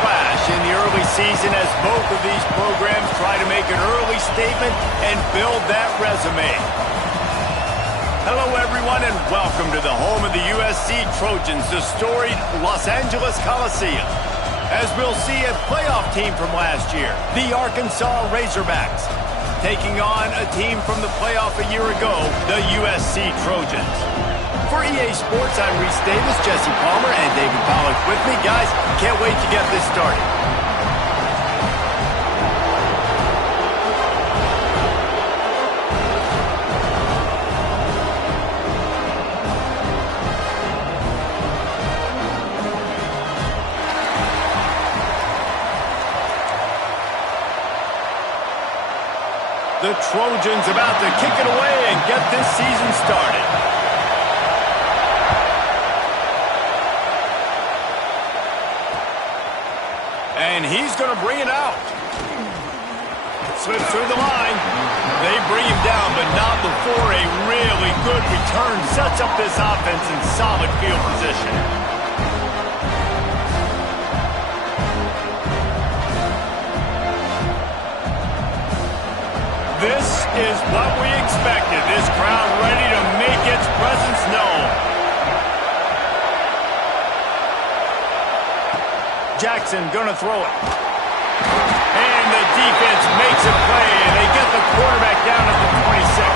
flash in the early season as both of these programs try to make an early statement and build that resume. Hello, everyone, and welcome to the home of the USC Trojans, the storied Los Angeles Coliseum. As we'll see a playoff team from last year, the Arkansas Razorbacks, taking on a team from the playoff a year ago, the USC Trojans. For EA Sports, I'm Reese Davis, Jesse Palmer, and David Pollack with me. Guys, can't wait to get this started. The Trojans about to kick it away and get this season started. And he's going to bring it out. Slips through the line. They bring him down, but not before a really good return sets up this offense in solid field position. This is what we expected. This crowd ready to make its presence known. Jackson gonna throw it. And the defense makes a play, and they get the quarterback down at the 26.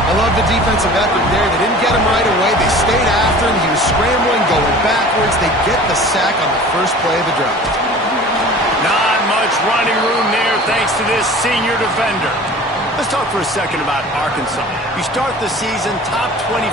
I love the defensive effort there. They didn't get him right away. They stayed after him. He was scrambling, going backwards. They get the sack on the first play of the drive. Not much running room there thanks to this senior defender. Let's talk for a second about Arkansas. You start the season top 25.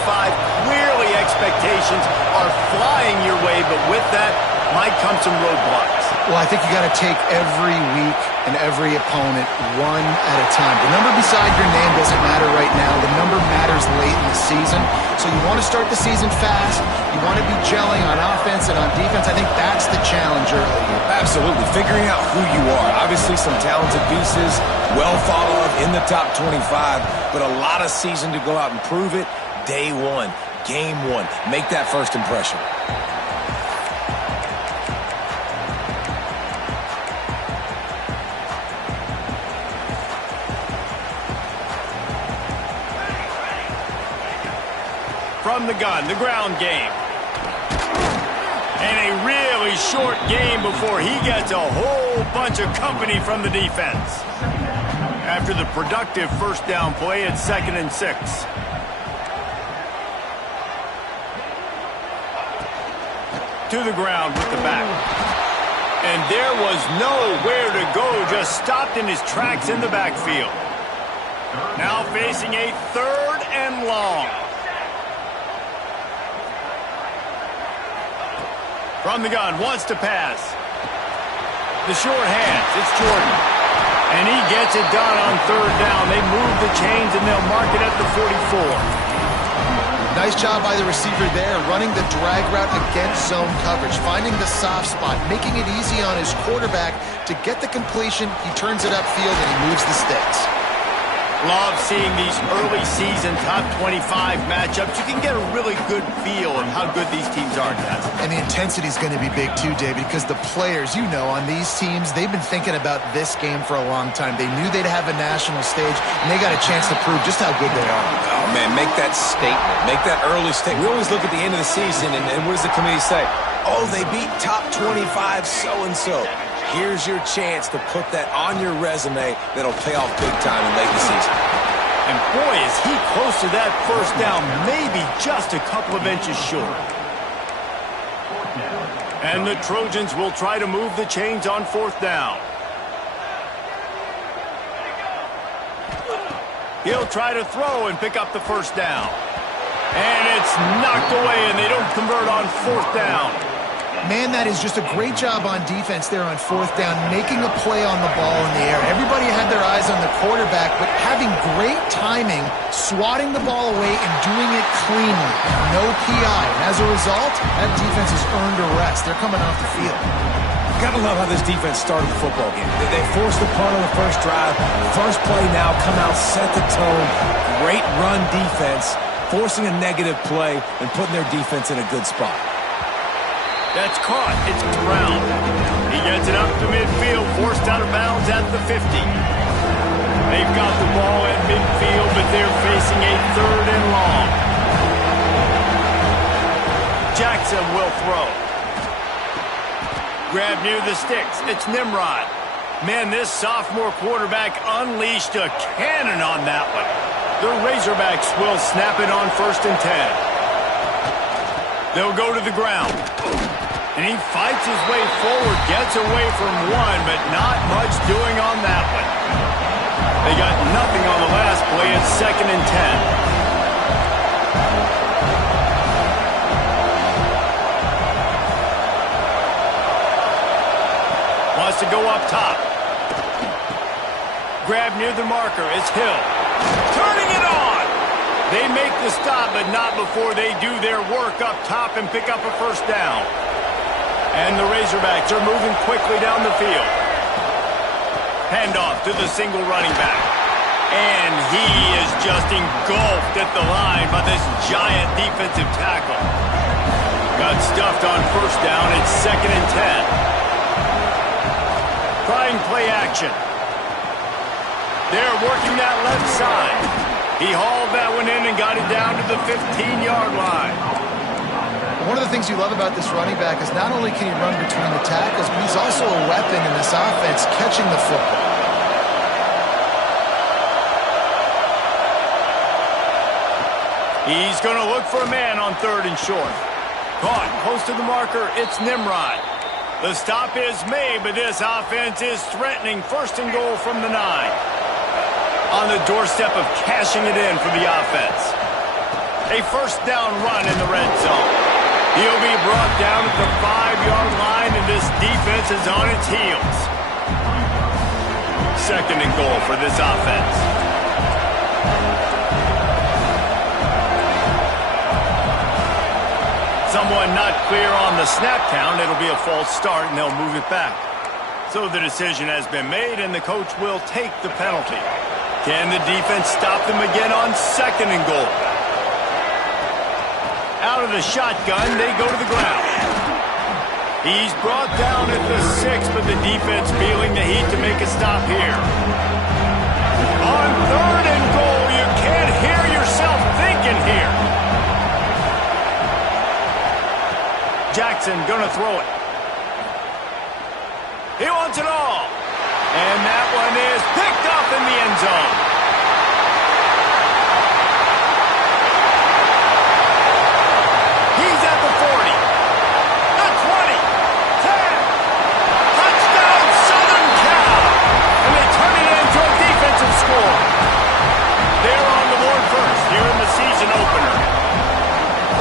Clearly expectations are flying your way, but with that might come some roadblocks. Well, I think you got to take every week and every opponent one at a time. The number beside your name doesn't matter right now. The number matters late in the season. So you want to start the season fast. You want to be gelling on offense and on defense. I think that's the challenge early. Absolutely. Figuring out who you are. Obviously some talented pieces, well thought of in the top 25, but a lot of season to go out and prove it. Day one, game one. Make that first impression. From the gun, the ground game. And a really short game before he gets a whole bunch of company from the defense. After the productive first down play, it's 2nd and 6. To the ground with the back. And there was nowhere to go, just stopped in his tracks in the backfield. Now facing a 3rd and long. From the gun, wants to pass. The short hands, it's Jordan. And he gets it done on 3rd down. They move the chains and they'll mark it at the 44. Nice job by the receiver there, running the drag route against zone coverage, finding the soft spot, making it easy on his quarterback to get the completion. He turns it upfield and he moves the sticks. Love seeing these early season top 25 matchups. You can get a really good feel of how good these teams are, guys. And the intensity is going to be big too, David, because the players, you know, on these teams, they've been thinking about this game for a long time. They knew they'd have a national stage, and they got a chance to prove just how good they are. Oh, man, make that statement. Make that early statement. We always look at the end of the season, and what does the committee say? Oh, they beat top 25 so-and-so. Here's your chance to put that on your resume that'll pay off big time in late in the season. And boy, is he close to that first down, maybe just a couple of inches short. And the Trojans will try to move the chains on 4th down. He'll try to throw and pick up the first down. And it's knocked away, and they don't convert on 4th down. Man, that is just a great job on defense there on 4th down, making a play on the ball in the air. Everybody had their eyes on the quarterback, but having great timing, swatting the ball away and doing it cleanly. No PI. And as a result, that defense has earned a rest. They're coming off the field. Gotta love how this defense started the football game. They forced the punt on the first drive. First play now, come out, set the tone. Great run defense, forcing a negative play and putting their defense in a good spot. That's caught. It's Brown. He gets it up to midfield, forced out of bounds at the 50. They've got the ball at midfield, but they're facing a 3rd and long. Jackson will throw. Grab near the sticks. It's Nimrod. Man, this sophomore quarterback unleashed a cannon on that one. The Razorbacks will snap it on 1st and 10. They'll go to the ground. And he fights his way forward, gets away from one, but not much doing on that one. They got nothing on the last play. It's 2nd and 10. Wants to go up top. Grab near the marker. It's Hill. Turning it on. They make the stop, but not before they do their work up top and pick up a 1st down. And the Razorbacks are moving quickly down the field. Handoff to the single running back. And he is just engulfed at the line by this giant defensive tackle. Got stuffed on 1st down. It's 2nd and 10. Trying play action. They're working that left side. He hauled that one in and got it down to the 15-yard line. One of the things you love about this running back is not only can he run between the tackles, but he's also a weapon in this offense catching the football. He's going to look for a man on 3rd and short. Caught close to the marker. It's Nimrod. The stop is made, but this offense is threatening 1st and goal from the 9. On the doorstep of cashing it in for the offense. A 1st down run in the red zone. He'll be brought down at the 5-yard line, and this defense is on its heels. 2nd and goal for this offense. Someone not clear on the snap count. It'll be a false start, and they'll move it back. So the decision has been made, and the coach will take the penalty. Can the defense stop them again on 2nd and goal? Out of the shotgun, they go to the ground. He's brought down at the 6, but the defense feeling the heat to make a stop here. On 3rd and goal, you can't hear yourself thinking here. Jackson gonna throw it. He wants it all. And that one is picked up in the end zone.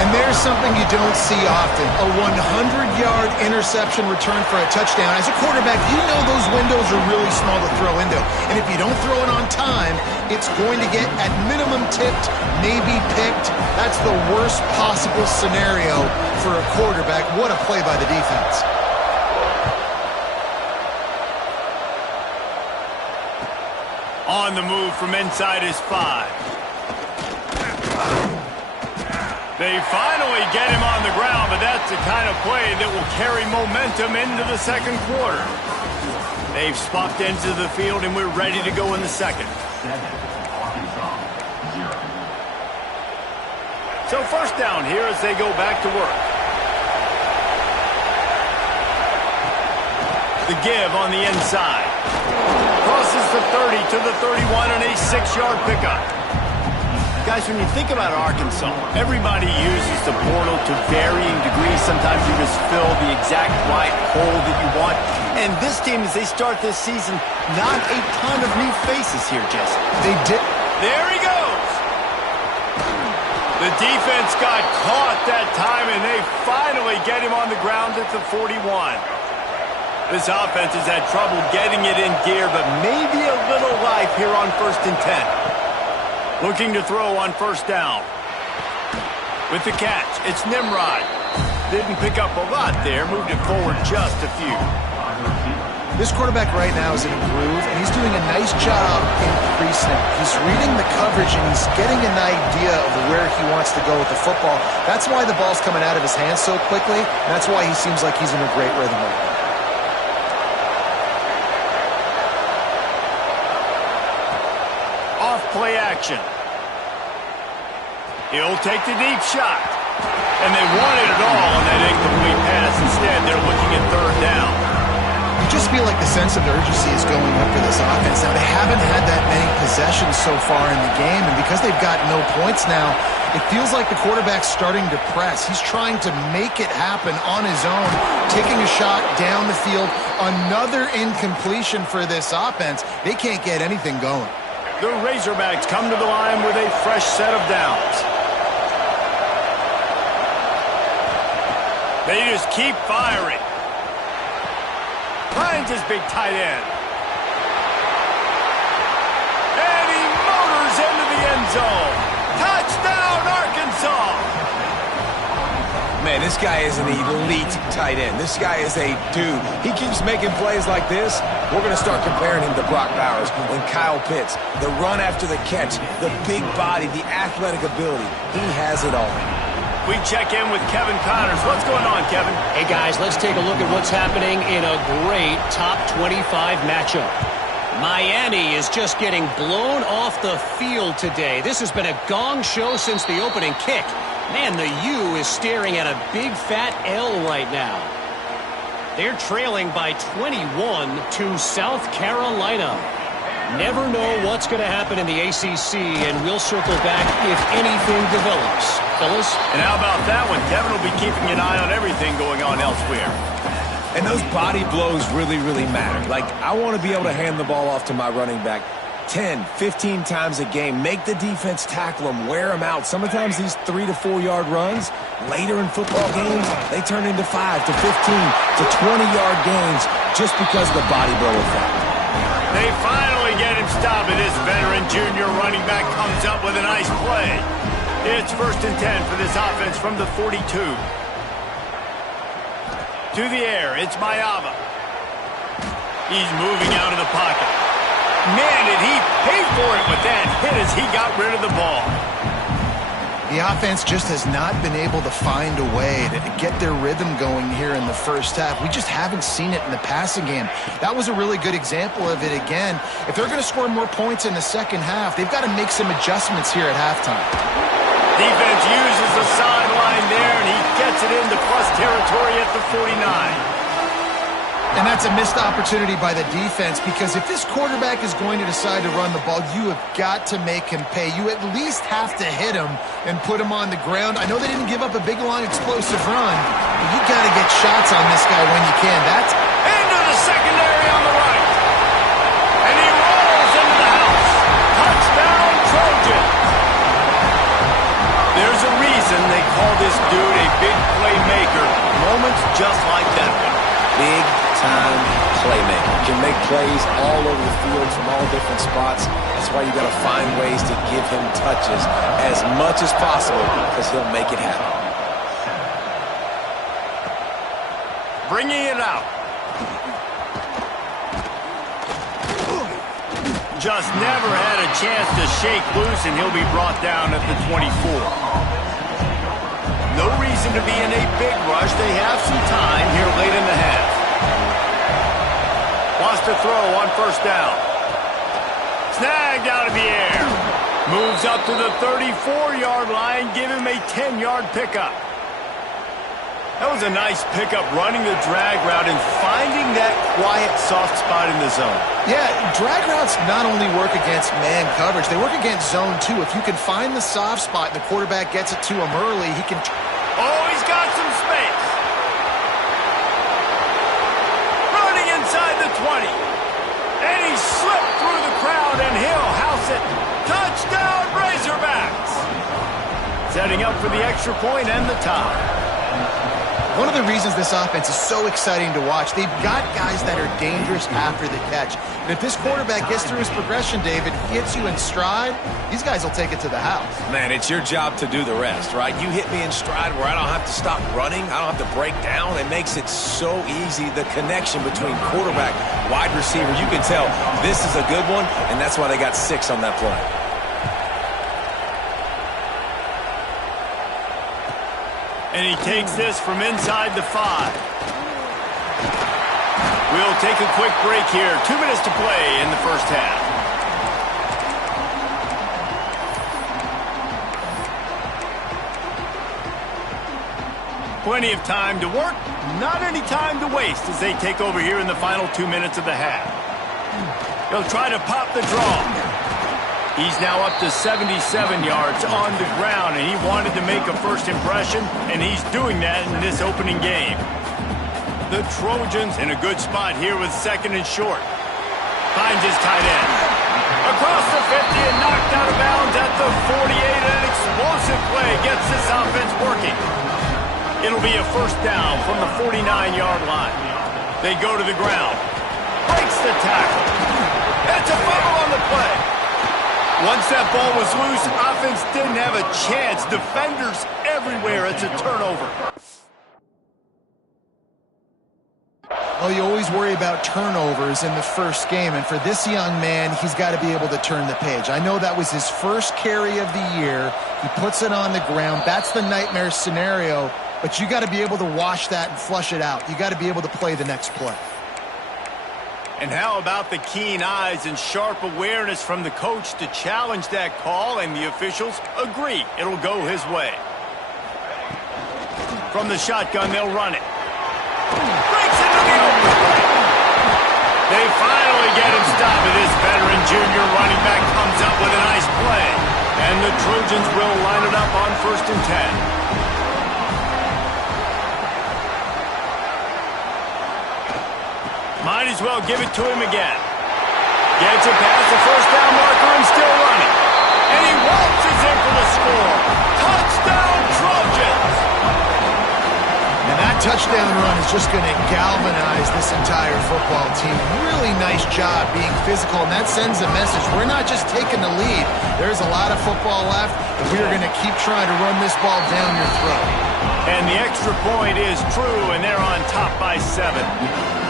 And there's something you don't see often, a 100-yard interception return for a touchdown. As a quarterback, you know those windows are really small to throw into. And if you don't throw it on time, it's going to get at minimum tipped, maybe picked. That's the worst possible scenario for a quarterback. What a play by the defense. On the move from inside his 5. They finally get him on the ground, but that's the kind of play that will carry momentum into the 2nd quarter. They've swapped ends of the field, and we're ready to go in the 2nd. So 1st down here as they go back to work. The give on the inside. Crosses the 30 to the 31 and a 6-yard pickup. Guys, when you think about Arkansas, everybody uses the portal to varying degrees. Sometimes you just fill the exact right hole that you want. And this team, as they start this season, not a ton of new faces here, Jesse. They did. There he goes. The defense got caught that time, and they finally get him on the ground at the 41. This offense has had trouble getting it in gear, but maybe a little life here on 1st and 10. Looking to throw on 1st down. With the catch, it's Nimrod. Didn't pick up a lot there, moved it forward just a few. This quarterback right now is in a groove, and he's doing a nice job in pre-snap. He's reading the coverage, and he's getting an idea of where he wants to go with the football. That's why the ball's coming out of his hands so quickly, and that's why he seems like he's in a great rhythm right now. Play action. He'll take the deep shot. And they wanted it all on that incomplete pass. Instead, they're looking at third down. You just feel like the sense of urgency is going up for this offense. Now, they haven't had that many possessions so far in the game, and because they've got no points now, it feels like the quarterback's starting to press. He's trying to make it happen on his own, taking a shot down the field. Another incompletion for this offense. They can't get anything going. The Razorbacks come to the line with a fresh set of downs. They just keep firing. Finds his big tight end. And he motors into the end zone. Touchdown, Arkansas! Man, this guy is an elite tight end. This guy is a dude. He keeps making plays like this. We're going to start comparing him to Brock Bowers and Kyle Pitts. The run after the catch, the big body, the athletic ability. He has it all. We check in with Kevin Connors. What's going on, Kevin? Hey, guys, let's take a look at what's happening in a great top 25 matchup. Miami is just getting blown off the field today. This has been a gong show since the opening kick. Man, the U is staring at a big fat L right now. They're trailing by 21 to South Carolina. Never know what's going to happen in the ACC, and we'll circle back if anything develops. Fellas? And how about that one? Kevin will be keeping an eye on everything going on elsewhere. And those body blows really, really matter. Like, I want to be able to hand the ball off to my running back 10, 15 times a game. Make the defense tackle them, wear them out. Sometimes these 3 to 4 yard runs, later in football games, they turn into 5 to 15 to 20-yard gains just because of the body blow effect. They finally get him stopped, and this veteran junior running back comes up with a nice play. It's 1st and 10 for this offense from the 42. To the air, it's Mayava. He's moving out of the pocket. Man, did he pay for it with that hit as he got rid of the ball. The offense just has not been able to find a way to get their rhythm going here in the first half. We just haven't seen it in the passing game. That was a really good example of it again. If they're going to score more points in the second half, they've got to make some adjustments here at halftime. Defense uses the sideline there, and he gets it into plus territory at the 49. And that's a missed opportunity by the defense, because if this quarterback is going to decide to run the ball, you have got to make him pay. You at least have to hit him and put him on the ground. I know they didn't give up a big, long, explosive run, but you got to get shots on this guy when you can. That's into the secondary on the right. And he rolls into the house. Touchdown, Trojan. There's a reason they call this dude a big playmaker. Moments just like that one. Big-time playmaker. Can make plays all over the field from all different spots. That's why you got to find ways to give him touches as much as possible, because he'll make it happen. Bringing it out. Just never had a chance to shake loose, and he'll be brought down at the 24. No reason to be in a big rush. They have some time here late in the half. Wants to throw on 1st down. Snagged out of the air. Moves up to the 34-yard line. Give him a 10-yard pickup. That was a nice pickup, running the drag route and finding that quiet, soft spot in the zone. Yeah, drag routes not only work against man coverage, they work against zone too. If you can find the soft spot and the quarterback gets it to him early, he can... Oh, he's got some space. Running inside the 20. And he slipped through the crowd, and he'll house it. Touchdown, Razorbacks. Setting up for the extra point and the tie. one of the reasons this offense is so exciting to watch, they've got guys that are dangerous after the catch. And if this quarterback gets through his progression, David, gets you in stride, these guys will take it to the house. Man, it's your job to do the rest, right? You hit me in stride where I don't have to stop running. I don't have to break down. It makes it so easy, the connection between quarterback, wide receiver. You can tell this is a good one, and that's why they got 6 on that play. And he takes this from inside the 5. We'll take a quick break here. 2 minutes to play in the first half. Plenty of time to work, not any time to waste as they take over here in the final 2 minutes of the half. He'll try to pop the draw. He's now up to 77 yards on the ground, and he wanted to make a first impression, and he's doing that in this opening game. The Trojans in a good spot here with 2nd and short. Finds his tight end. Across the 50 and knocked out of bounds at the 48. An explosive play gets this offense working. It'll be a first down from the 49-yard line. They go to the ground. Breaks the tackle. It's a fumble on the play. Once that ball was loose, offense didn't have a chance. Defenders everywhere. It's a turnover. Well, you always worry about turnovers in the first game, and for this young man, he's got to be able to turn the page. I know that was his first carry of the year. He puts it on the ground. That's the nightmare scenario, but you got to be able to wash that and flush it out. You got to be able to play the next play. And how about the keen eyes and sharp awareness from the coach to challenge that call, and the officials agree it'll go his way. From the shotgun, they'll run it. Breaks into the open play. They finally get him stopped. This veteran junior running back comes up with a nice play. And the Trojans will line it up on 1st and 10. Might as well give it to him again. Gets it past the first down marker and still running. And he waltzes in for the score. Touchdown, Trojans! And that touchdown run is just going to galvanize this entire football team. Really nice job being physical, and that sends a message. We're not just taking the lead. There's a lot of football left, and we are going to keep trying to run this ball down your throat. And the extra point is true, and they're on top by 7.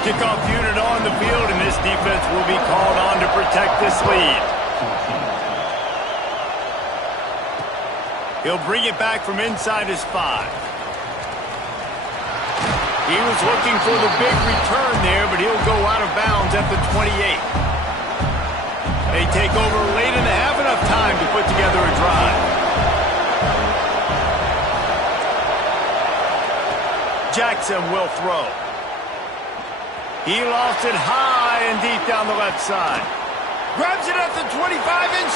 Kickoff unit on the field, and this defense will be called on to protect this lead. He'll bring it back from inside his 5. He was looking for the big return there, but he'll go out of bounds at the 28. They take over late in the half, enough time to put together a drive. Jackson will throw. He lost it high and deep down the left side. Grabs it at the 25 and